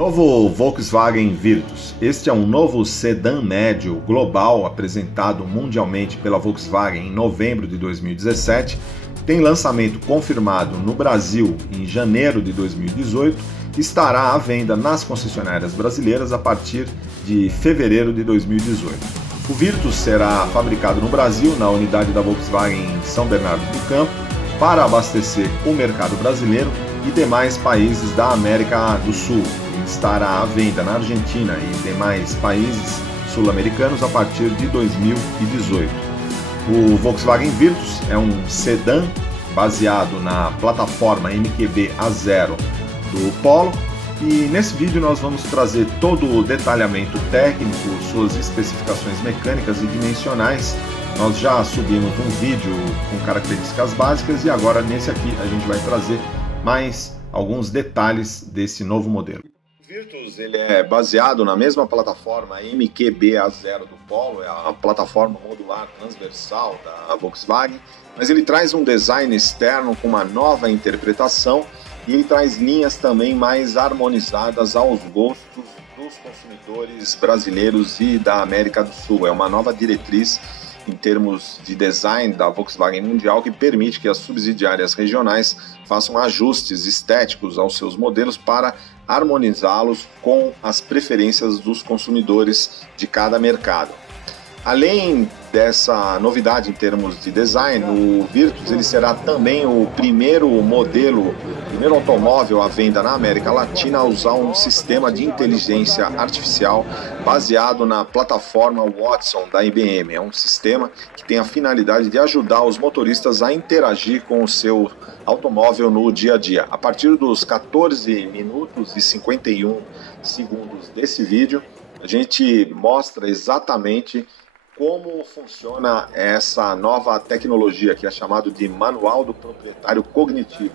Novo Volkswagen Virtus. Este é um novo sedã médio global apresentado mundialmente pela Volkswagen em novembro de 2017. Tem lançamento confirmado no Brasil em janeiro de 2018 e estará à venda nas concessionárias brasileiras a partir de fevereiro de 2018. O Virtus será fabricado no Brasil, na unidade da Volkswagen em São Bernardo do Campo, para abastecer o mercado brasileiro e demais países da América do Sul. Estará à venda na Argentina e demais países sul-americanos a partir de 2018. O Volkswagen Virtus é um sedã baseado na plataforma MQB A0 do Polo e nesse vídeo nós vamos trazer todo o detalhamento técnico, suas especificações mecânicas e dimensionais. Nós já subimos um vídeo com características básicas e agora nesse aqui a gente vai trazer mais alguns detalhes desse novo modelo. O Virtus ele é baseado na mesma plataforma MQB A0 do Polo, é a plataforma modular transversal da Volkswagen, mas ele traz um design externo com uma nova interpretação e ele traz linhas também mais harmonizadas aos gostos dos consumidores brasileiros e da América do Sul. É uma nova diretriz em termos de design da Volkswagen Mundial que permite que as subsidiárias regionais façam ajustes estéticos aos seus modelos para harmonizá-los com as preferências dos consumidores de cada mercado. Além dessa novidade em termos de design, o Virtus ele será também o primeiro automóvel à venda na América Latina a usar um sistema de inteligência artificial baseado na plataforma Watson da IBM. É um sistema que tem a finalidade de ajudar os motoristas a interagir com o seu automóvel no dia a dia. A partir dos 14 minutos e 51 segundos desse vídeo, a gente mostra exatamente como funciona essa nova tecnologia que é chamado de Manual do Proprietário Cognitivo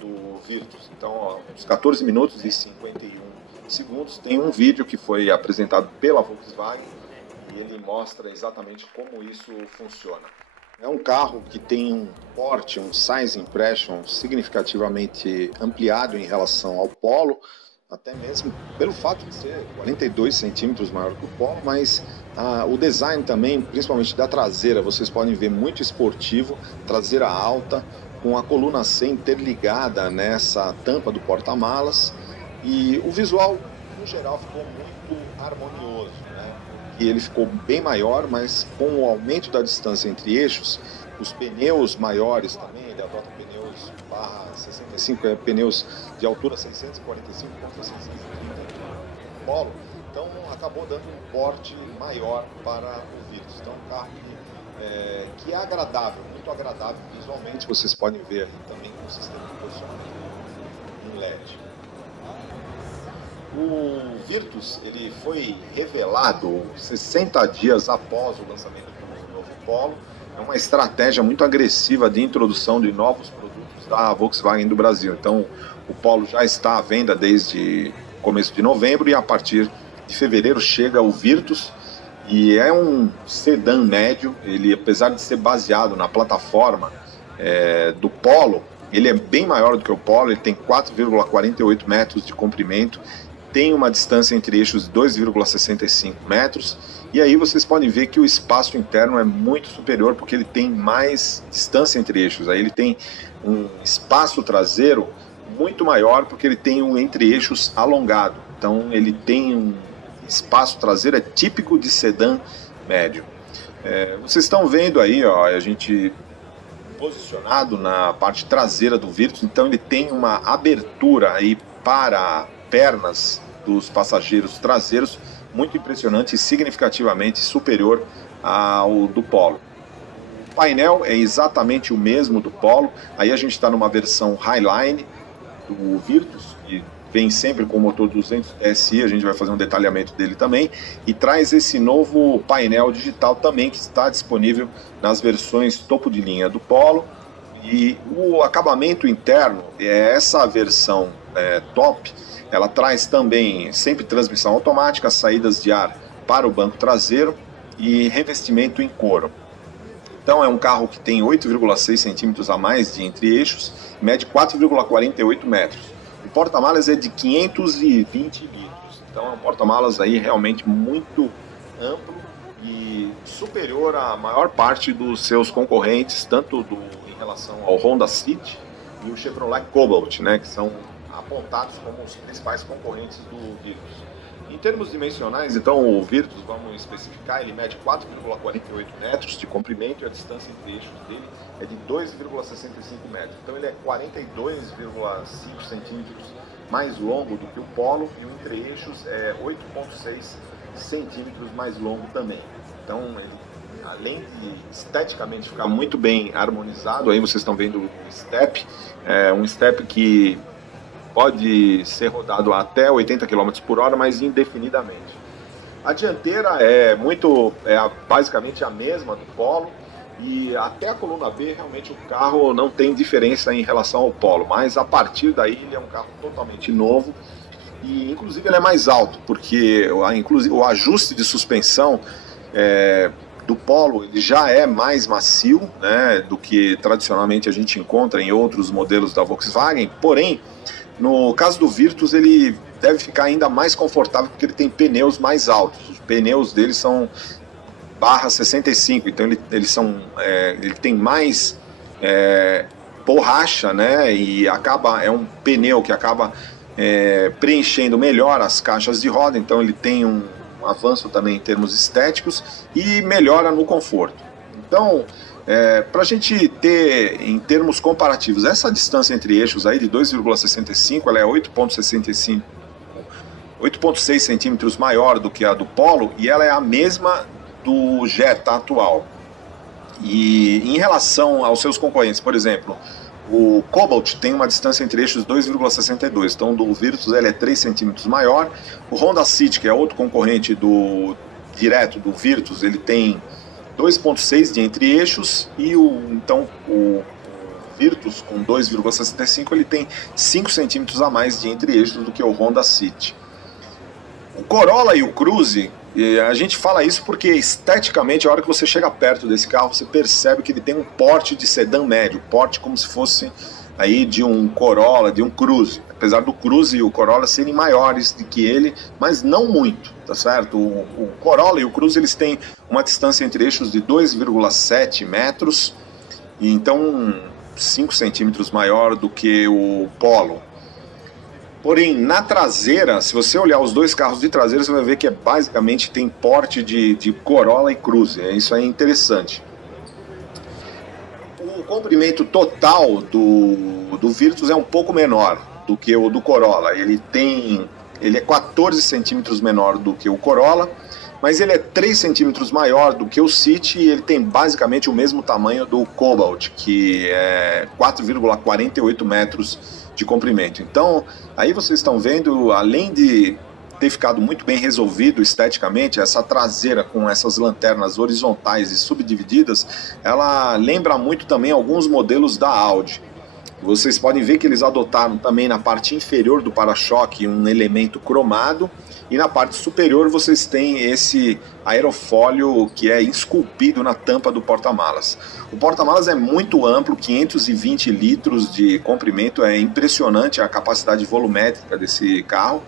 do Virtus. Então, aos 14 minutos e 51 segundos tem um vídeo que foi apresentado pela Volkswagen e ele mostra exatamente como isso funciona. É um carro que tem um porte, um size impression significativamente ampliado em relação ao Polo, até mesmo pelo fato de ser 42 centímetros maior que o Polo, mas o design também, principalmente da traseira, vocês podem ver muito esportivo, traseira alta, com a coluna C interligada nessa tampa do porta-malas, e o visual, no geral, ficou muito harmonioso, né? E ele ficou bem maior, mas com o aumento da distância entre eixos, os pneus maiores também, ele adota pneus /65, pneus de altura 645 contra 630 Polo, então acabou dando um porte maior para o Virtus. Então um carro que é agradável, muito agradável visualmente, vocês podem ver aí também com o sistema de posicionamento em LED. O Virtus ele foi revelado 60 dias após o lançamento do novo Polo. É uma estratégia muito agressiva de introdução de novos produtos da Volkswagen do Brasil. Então, o Polo já está à venda desde começo de novembro e a partir de fevereiro chega o Virtus. E é um sedã médio, ele apesar de ser baseado na plataforma do Polo, ele é bem maior do que o Polo, ele tem 4,48 metros de comprimento, tem uma distância entre eixos de 2,65 metros, e aí vocês podem ver que o espaço interno é muito superior, porque ele tem mais distância entre eixos, aí ele tem um espaço traseiro muito maior, porque ele tem um entre-eixos alongado, então ele tem um espaço traseiro, é típico de sedã médio. Vocês estão vendo aí, ó, a gente posicionado na parte traseira do Virtus, então ele tem uma abertura aí para pernas dos passageiros traseiros muito impressionante e significativamente superior ao do Polo. O painel é exatamente o mesmo do Polo, aí a gente está numa versão Highline do Virtus, que vem sempre com o motor 200 TSI, a gente vai fazer um detalhamento dele também, e traz esse novo painel digital também que está disponível nas versões topo de linha do Polo. E o acabamento interno, essa versão top, ela traz também sempre transmissão automática, saídas de ar para o banco traseiro e revestimento em couro. Então é um carro que tem 8,6 centímetros a mais de entre-eixos, mede 4,48 metros. O porta-malas é de 520 litros, então é um porta-malas aí realmente muito amplo e superior à maior parte dos seus concorrentes, tanto em relação ao Honda City e o Chevrolet Cobalt, né, que são apontados como os principais concorrentes do Virtus. Em termos dimensionais, então, o Virtus, vamos especificar, ele mede 4,48 metros de comprimento e a distância entre eixos dele é de 2,65 metros. Então ele é 42,5 centímetros mais longo do que o Polo e o entre-eixos é 8,6 centímetros mais longo também. Então, ele, além de esteticamente ficar muito bem harmonizado, aí vocês estão vendo o step, um step que pode ser rodado até 80 km por hora, mas indefinidamente. A dianteira é basicamente a mesma do Polo, e até a coluna B realmente o carro não tem diferença em relação ao Polo, mas a partir daí ele é um carro totalmente novo e inclusive ele é mais alto, porque o ajuste de suspensão do Polo ele já é mais macio, né, do que tradicionalmente a gente encontra em outros modelos da Volkswagen, porém no caso do Virtus, ele deve ficar ainda mais confortável porque ele tem pneus mais altos. Os pneus dele são /65, então ele tem mais borracha, né? E é um pneu que acaba preenchendo melhor as caixas de roda, então ele tem um avanço também em termos estéticos e melhora no conforto. Então, para a gente ter em termos comparativos essa distância entre eixos aí de 2,65, ela é 8,6 centímetros maior do que a do Polo e ela é a mesma do Jetta atual. E em relação aos seus concorrentes, por exemplo, o Cobalt tem uma distância entre eixos 2,62, então do Virtus ele é 3 centímetros maior. O Honda City, que é outro concorrente direto do Virtus, ele tem 2,6 de entre-eixos e o Virtus com 2,65 ele tem 5 centímetros a mais de entre-eixos do que o Honda City. O Corolla e o Cruze, a gente fala isso porque esteticamente, a hora que você chega perto desse carro, você percebe que ele tem um porte de sedã médio, porte como se fosse aí de um Corolla, de um Cruze, apesar do Cruze e o Corolla serem maiores do que ele, mas não muito, tá certo? O Corolla e o Cruze eles têm uma distância entre eixos de 2,7 metros, e então 5 centímetros maior do que o Polo. Porém, na traseira, se você olhar os dois carros de traseira, você vai ver que basicamente tem porte de Corolla e Cruze, isso é interessante. O comprimento total do Virtus é um pouco menor do que o do Corolla. Ele é 14 centímetros menor do que o Corolla, mas ele é 3 centímetros maior do que o City e ele tem basicamente o mesmo tamanho do Cobalt, que é 4,48 metros de comprimento. Então, aí vocês estão vendo, além de ter ficado muito bem resolvido esteticamente, essa traseira com essas lanternas horizontais e subdivididas, ela lembra muito também alguns modelos da Audi. Vocês podem ver que eles adotaram também na parte inferior do para-choque um elemento cromado e na parte superior vocês têm esse aerofólio que é esculpido na tampa do porta-malas. O porta-malas é muito amplo, 520 litros de comprimento, é impressionante a capacidade volumétrica desse carro.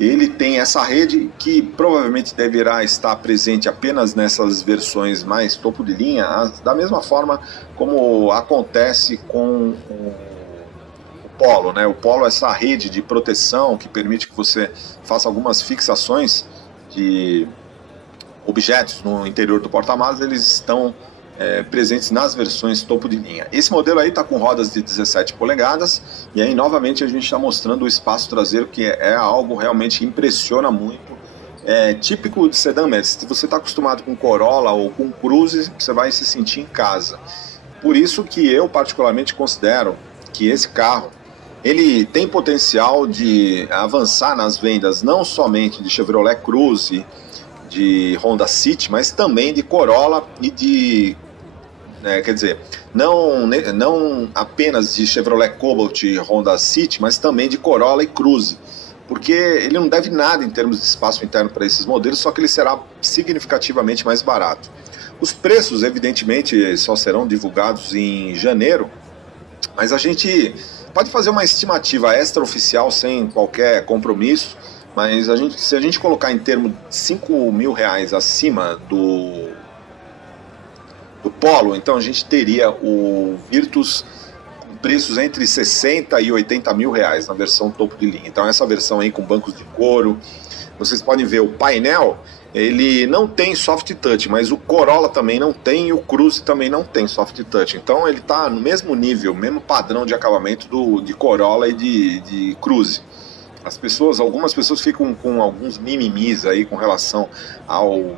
Ele tem essa rede que provavelmente deverá estar presente apenas nessas versões mais topo de linha, da mesma forma como acontece com o Polo, né? O Polo é essa rede de proteção que permite que você faça algumas fixações de objetos no interior do porta-malas, eles estão presentes nas versões topo de linha. Esse modelo aí está com rodas de 17 polegadas e aí novamente a gente está mostrando o espaço traseiro, que é algo realmente impressiona muito, típico de sedã médio. Se você está acostumado com Corolla ou com Cruze, você vai se sentir em casa. Por isso que eu particularmente considero que esse carro ele tem potencial de avançar nas vendas não somente de Chevrolet Cruze, de Honda City, mas também de Corolla e de quer dizer, não apenas de Chevrolet Cobalt e Honda City, mas também de Corolla e Cruze, porque ele não deve nada em termos de espaço interno para esses modelos, só que ele será significativamente mais barato. Os preços, evidentemente, só serão divulgados em janeiro, mas a gente pode fazer uma estimativa extraoficial sem qualquer compromisso, mas se a gente colocar em termos de R$5.000 acima do Polo, então a gente teria o Virtus com preços entre 60 e 80 mil reais na versão topo de linha. Então essa versão aí com bancos de couro, vocês podem ver o painel, ele não tem soft touch, mas o Corolla também não tem e o Cruze também não tem soft touch. Então ele está no mesmo nível, mesmo padrão de acabamento de Corolla e de Cruze. Algumas pessoas ficam com alguns mimimis aí com relação ao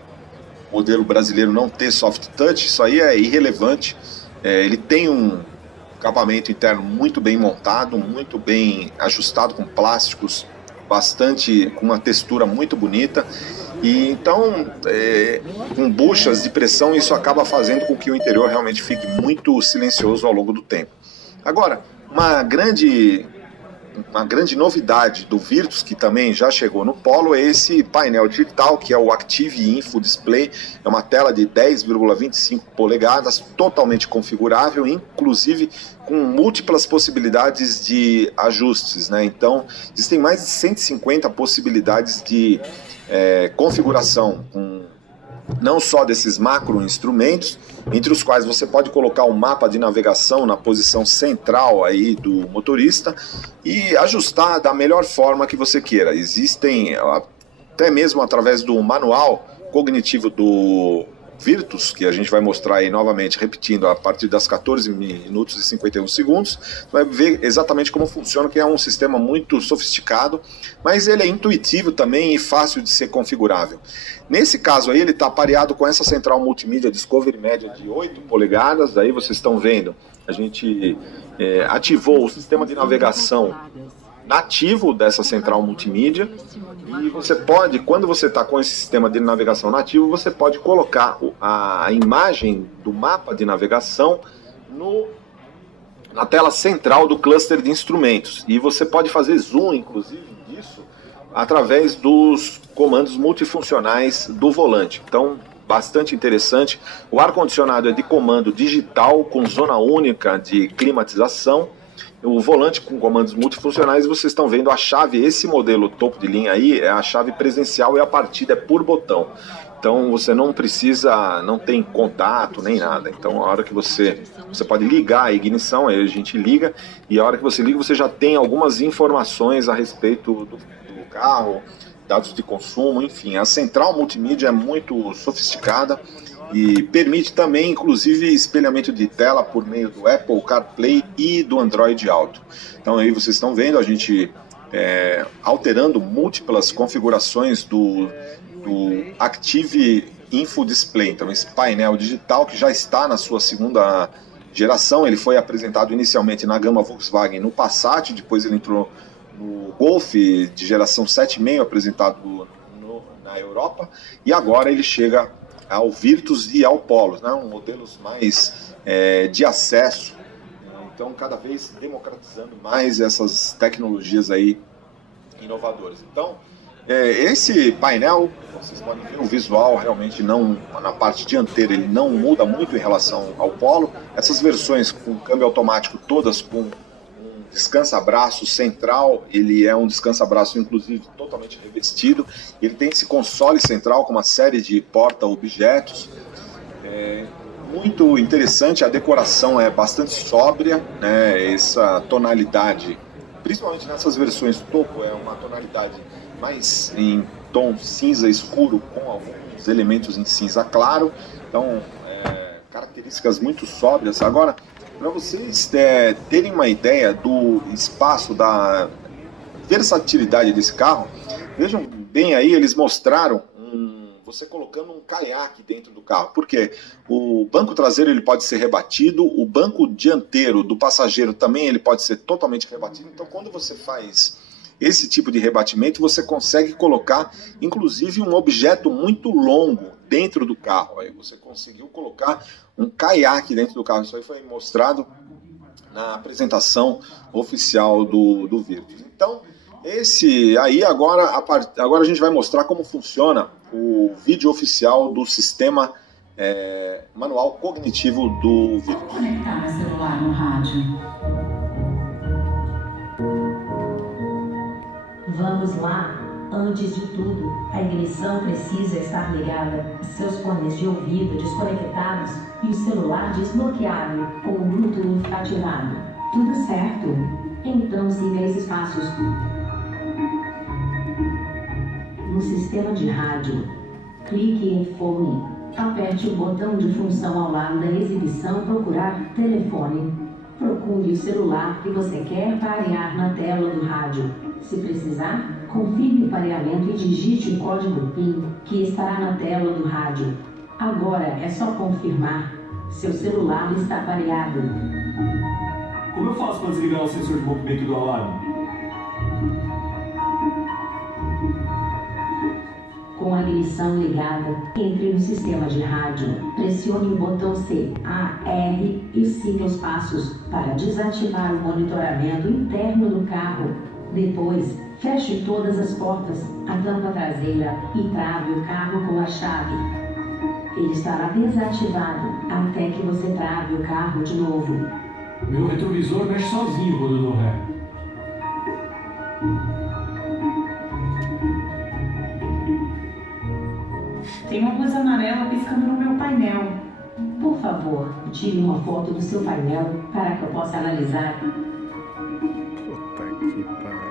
modelo brasileiro não ter soft touch. Isso aí é irrelevante. Ele tem um acabamento interno muito bem montado, muito bem ajustado com plásticos, com uma textura muito bonita. E então, com buchas de pressão, isso acaba fazendo com que o interior realmente fique muito silencioso ao longo do tempo. Agora, uma grande novidade do Virtus, que também já chegou no Polo, é esse painel digital, que é o Active Info Display. É uma tela de 10,25 polegadas, totalmente configurável, inclusive com múltiplas possibilidades de ajustes, né? Então, existem mais de 150 possibilidades de configuração, não só desses macro instrumentos, entre os quais você pode colocar um mapa de navegação na posição central aí do motorista e ajustar da melhor forma que você queira. Existem, até mesmo através do manual cognitivo do Virtus, que a gente vai mostrar aí novamente, repetindo, a partir das 14 minutos e 51 segundos, você vai ver exatamente como funciona, que é um sistema muito sofisticado, mas ele é intuitivo também e fácil de ser configurável. Nesse caso aí, ele está pareado com essa central multimídia Discovery média de 8 polegadas, aí vocês estão vendo, a gente ativou o sistema de navegação nativo dessa central multimídia, e você pode, quando você está com esse sistema de navegação nativo, você pode colocar a imagem do mapa de navegação na tela central do cluster de instrumentos, e você pode fazer zoom, inclusive, disso, através dos comandos multifuncionais do volante. Então, bastante interessante. O ar-condicionado é de comando digital, com zona única de climatização, o volante com comandos multifuncionais. Vocês estão vendo a chave, esse modelo topo de linha aí é a chave presencial e a partida é por botão. Então você não tem contato nem nada. Então a hora que você pode ligar a ignição, aí a gente liga, e a hora que você liga você já tem algumas informações a respeito do carro, dados de consumo, enfim. A central multimídia é muito sofisticada e permite também, inclusive, espelhamento de tela por meio do Apple CarPlay e do Android Auto. Então aí vocês estão vendo a gente alterando múltiplas configurações do Active Info Display. Então esse painel digital que já está na sua segunda geração, ele foi apresentado inicialmente na gama Volkswagen no Passat, depois ele entrou no Golf de geração 7,5 apresentado na Europa, e agora ele chega ao Virtus e ao Polo, né, modelos mais de acesso, então cada vez democratizando mais essas tecnologias aí inovadoras. Então esse painel, vocês podem ver, o visual realmente não, na parte dianteira ele não muda muito em relação ao Polo. Essas versões com câmbio automático, todas com descansa-braço central, ele é um descansa-braço inclusive totalmente revestido, ele tem esse console central com uma série de porta-objetos, muito interessante. A decoração é bastante sóbria, né? Essa tonalidade, principalmente nessas versões topo, é uma tonalidade mais em tom cinza escuro com alguns elementos em cinza claro, então características muito sóbrias. Agora, para vocês terem uma ideia do espaço, da versatilidade desse carro, vejam bem aí, eles mostraram você colocando um caiaque dentro do carro, porque o banco traseiro ele pode ser rebatido, o banco dianteiro do passageiro também ele pode ser totalmente rebatido. Então quando você faz esse tipo de rebatimento, você consegue colocar inclusive um objeto muito longo dentro do carro. Aí você conseguiu colocar um caiaque dentro do carro. Isso aí foi mostrado na apresentação oficial do Virtus. Então, esse aí agora a gente vai mostrar como funciona o vídeo oficial do sistema manual cognitivo do Virtus. Conectar meu celular no rádio. Vamos lá. Antes de tudo, a ignição precisa estar ligada, seus fones de ouvido desconectados e o celular desbloqueado com o Bluetooth ativado. Tudo certo? Então siga esses passos. No sistema de rádio, clique em Fone. Aperte o botão de função ao lado da exibição Procurar telefone. Procure o celular que você quer parear na tela do rádio. Se precisar, confirme o pareamento e digite o código PIN que estará na tela do rádio. Agora é só confirmar. Seu celular está pareado. Como eu faço para desligar o sensor de movimento do alarme? Com a ignição ligada, entre no sistema de rádio, pressione o botão C, A, R e siga os passos para desativar o monitoramento interno do carro. Depois, feche todas as portas, a tampa traseira e trave o carro com a chave. Ele estará desativado até que você trave o carro de novo. Meu retrovisor mexe sozinho quando eu dou ré. Tem uma luz amarela piscando no meu painel. Por favor, tire uma foto do seu painel para que eu possa analisar. Puta que pariu.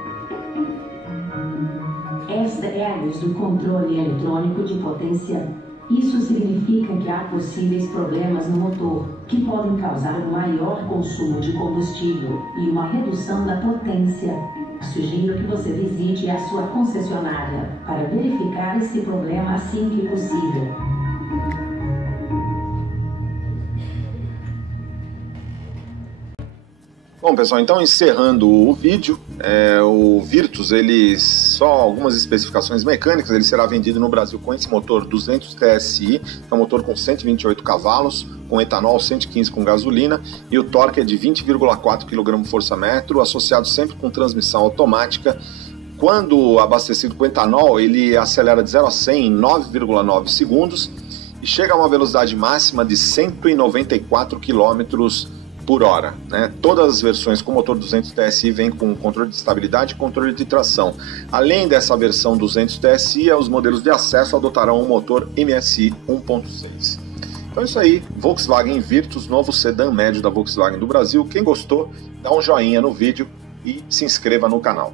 Esta é a luz do controle eletrônico de potência. Isso significa que há possíveis problemas no motor, que podem causar um maior consumo de combustível e uma redução da potência. Sugiro que você visite a sua concessionária para verificar esse problema assim que possível. Bom, pessoal, então encerrando o vídeo, o Virtus, ele só algumas especificações mecânicas, ele será vendido no Brasil com esse motor 200 TSI, que é um motor com 128 cavalos, com etanol, 115 com gasolina, e o torque é de 20,4 kgfm, associado sempre com transmissão automática. Quando abastecido com etanol, ele acelera de 0 a 100 em 9,9 segundos e chega a uma velocidade máxima de 194 km por hora, né? Todas as versões com motor 200 TSI vêm com controle de estabilidade e controle de tração. Além dessa versão 200 TSI, os modelos de acesso adotarão um motor MSI 1.6. Então é isso aí, Volkswagen Virtus, novo sedã médio da Volkswagen do Brasil. Quem gostou, dá um joinha no vídeo e se inscreva no canal.